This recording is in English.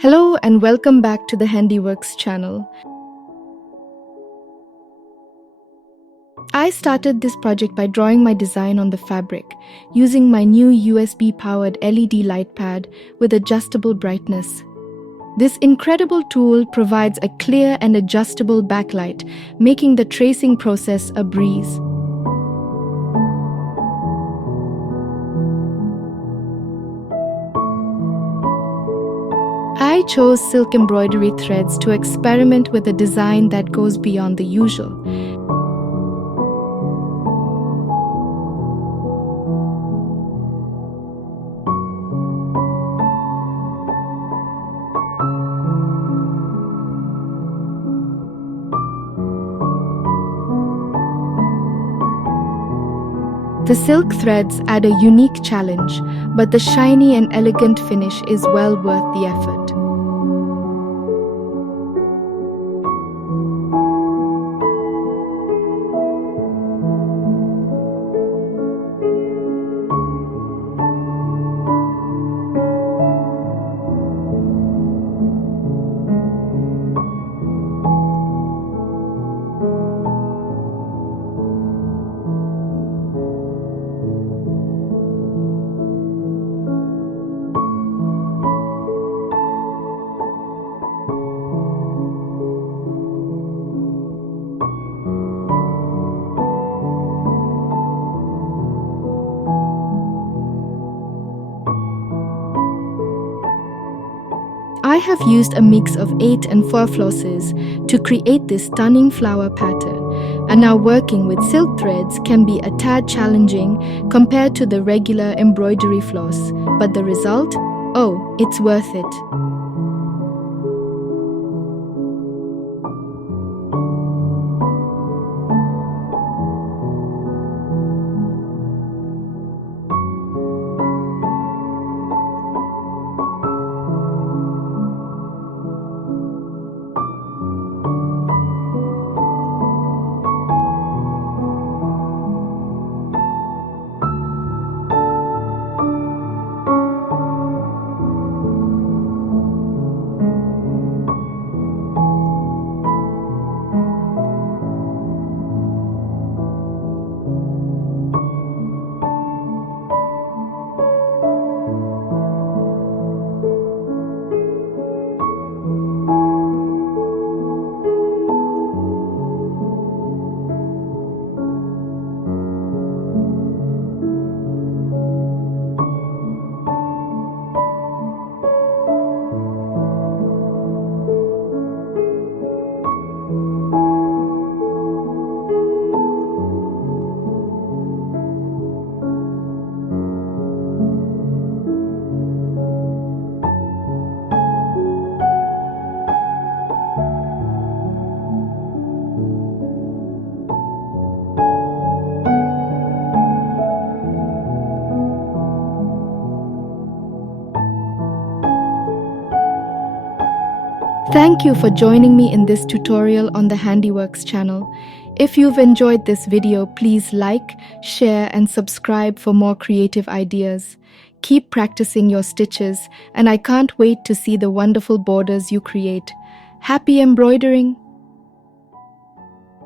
Hello and welcome back to the HandiWorks channel. I started this project by drawing my design on the fabric, using my new USB-powered LED light pad with adjustable brightness. This incredible tool provides a clear and adjustable backlight, making the tracing process a breeze. I chose silk embroidery threads to experiment with a design that goes beyond the usual. The silk threads add a unique challenge, but the shiny and elegant finish is well worth the effort. I have used a mix of 8 and 4 flosses to create this stunning flower pattern, and now working with silk threads can be a tad challenging compared to the regular embroidery floss, but the result? Oh, it's worth it. Thank you for joining me in this tutorial on the HandiWorks channel. If you've enjoyed this video, please like, share, and subscribe for more creative ideas. Keep practicing your stitches, and I can't wait to see the wonderful borders you create. Happy embroidering!